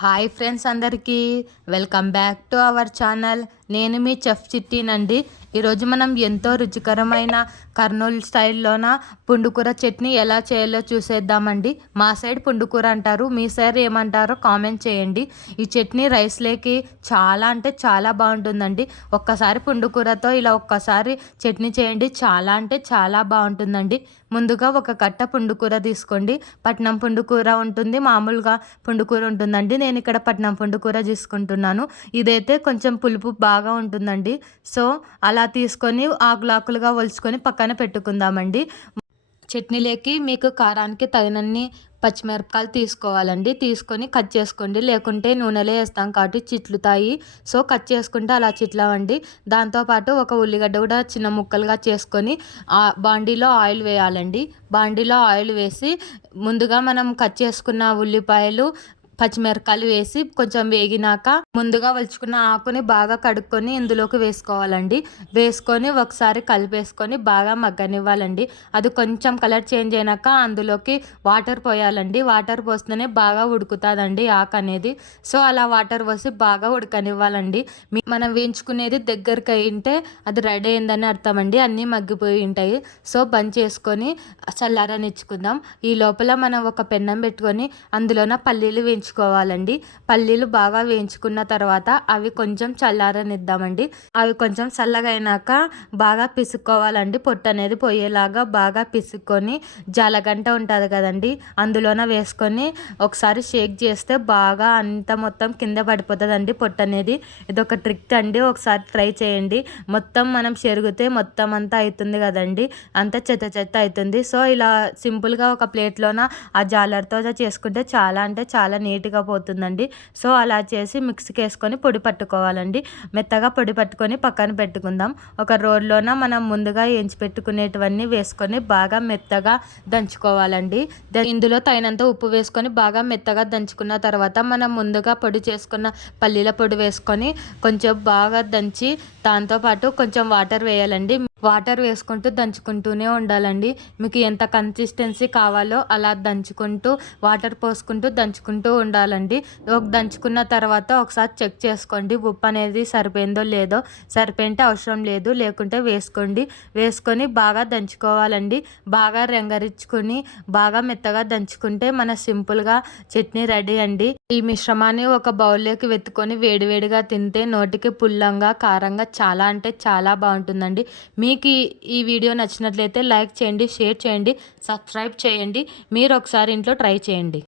Hi friends అందరికీ welcome back to our channel. నేను మీ chef చిట్టినండి. ఈరోజు మనం ఎంతో రుచికరమైన కర్నూలు స్టైల్లోన పుండుకూర చట్నీ ఎలా చేయాలో చూసేద్దామండి. మా సైడ్ పుండుకూర అంటారు, మీ సైడ్ ఏమంటారో కామెంట్ చేయండి. ఈ చట్నీ రైస్లోకి చాలా అంటే చాలా బాగుంటుందండి. ఒక్కసారి పుండుకూరతో ఇలా ఒక్కసారి చట్నీ చేయండి, చాలా అంటే చాలా బాగుంటుందండి. ముందుగా ఒక కట్ట పుండుకూర తీసుకోండి. పట్నం పుండుకూర ఉంటుంది, మామూలుగా పుండుకూర ఉంటుందండి. నేను ఇక్కడ పట్నం పుండుకూర తీసుకుంటున్నాను. ఇదైతే కొంచెం పులుపు బాగా ఉంటుందండి. సో అలా తీసుకొని ఆకులుగా ఒలుచుకొని పక్కన పెట్టుకుందామండి. చట్నీలోకి మీకు కారానికి తగినన్ని పచ్చిమిరపకాయలు తీసుకోవాలండి. తీసుకొని కట్ చేసుకోండి, లేకుంటే నూనెలో వేస్తాం కాబట్టి చిట్లుతాయి. సో కట్ చేసుకుంటే అలా చిట్లవండి. దాంతోపాటు ఒక ఉల్లిగడ్డ కూడా చిన్న ముక్కలుగా చేసుకొని బాండీలో ఆయిల్ వేయాలండి. బాండీలో ఆయిల్ వేసి ముందుగా మనం కట్ చేసుకున్న ఉల్లిపాయలు పచ్చిమిరపకాయలు వేసి కొంచెం వేగినాక ముందుగా వలుచుకున్న ఆకుని బాగా కడుక్కొని ఇందులోకి వేసుకోవాలండి. వేసుకొని ఒకసారి కలిపేసుకొని బాగా మగ్గనివ్వాలండి. అది కొంచెం కలర్ చేంజ్ అయినాక అందులోకి వాటర్ పోయాలండి. వాటర్ పోస్తేనే బాగా ఉడుకుతుందండి ఆకు అనేది. సో అలా వాటర్ పోసి బాగా ఉడకనివ్వాలండి. మనం వేయించుకునేది దగ్గరికి అయింటే అది రెడీ అయిందని అర్థం అండి. అన్నీ మగ్గిపోయి ఉంటాయి. సో బంద్ చేసుకొని చల్లారనిచ్చుకుందాం. ఈ లోపల మనం ఒక పెన్నం పెట్టుకొని అందులోన పల్లీలు వేయించుకోవాలండి. పల్లీలు బాగా వేయించుకున్న తర్వాత అవి కొంచెం చల్లారనిద్దామండి. అవి కొంచెం చల్లగా అయినాక బాగా పిసుక్కోవాలండి. పొట్టు అనేది పోయేలాగా బాగా పిసుక్కొని జాలగంట ఉంటుంది కదండి, అందులోన వేసుకొని ఒకసారి షేక్ చేస్తే బాగా అంత మొత్తం కింద పడిపోతుందండి పొట్టు అనేది. ఇదొక ట్రిక్ అండి, ఒకసారి ట్రై చేయండి. మొత్తం మనం చెరిగితే మొత్తం అంతా అవుతుంది కదండి, అంతా చెత్త అవుతుంది. సో ఇలా సింపుల్గా ఒక ప్లేట్లోన ఆ జాలర్తో చేసుకుంటే చాలా అంటే చాలా నీట్గా పోతుందండి. సో అలా చేసి మిక్సీకి వేసుకొని పొడి పట్టుకోవాలండి. మెత్తగా పొడి పట్టుకొని పక్కన పెట్టుకుందాం. ఒక రోల్లోన మనం ముందుగా వేయించి పెట్టుకునేటివన్నీ వేసుకొని బాగా మెత్తగా దంచుకోవాలండి. ఇందులో తగినంత ఉప్పు వేసుకొని బాగా మెత్తగా దంచుకున్న తర్వాత మనం ముందుగా పొడి చేసుకున్న పల్లీల పొడి వేసుకొని కొంచెం బాగా దంచి దాంతోపాటు కొంచెం వాటర్ వేయాలండి. వాటర్ వేసుకుంటూ దంచుకుంటూనే ఉండాలండి. మీకు ఎంత కన్సిస్టెన్సీ కావాలో అలా దంచుకుంటూ వాటర్ పోసుకుంటూ దంచుకుంటూ ఉండాలండి. దంచుకున్న తర్వాత ఒకసారి చెక్ చేసుకోండి ఉప్పు అనేది సరిపోయిందో లేదో. సరిపోయింటే అవసరం లేదు, లేకుంటే వేసుకోండి. వేసుకొని బాగా దంచుకోవాలండి. బాగా రెంగరించుకొని బాగా మెత్తగా దంచుకుంటే మన సింపుల్గా చట్నీ రెడీ అండి. ఈ మిశ్రమాన్ని ఒక బౌల్లోకి వెత్తుకొని వేడివేడిగా తింటే నోటికి పుల్లంగా కారంగా చాలా అంటే చాలా బాగుంటుందండి. మీకు ఈ వీడియో నచ్చినట్లయితే లైక్ చేయండి, షేర్ చేయండి, సబ్స్క్రైబ్ చేయండి. మీరు ఒకసారి ఇంట్లో ట్రై చేయండి.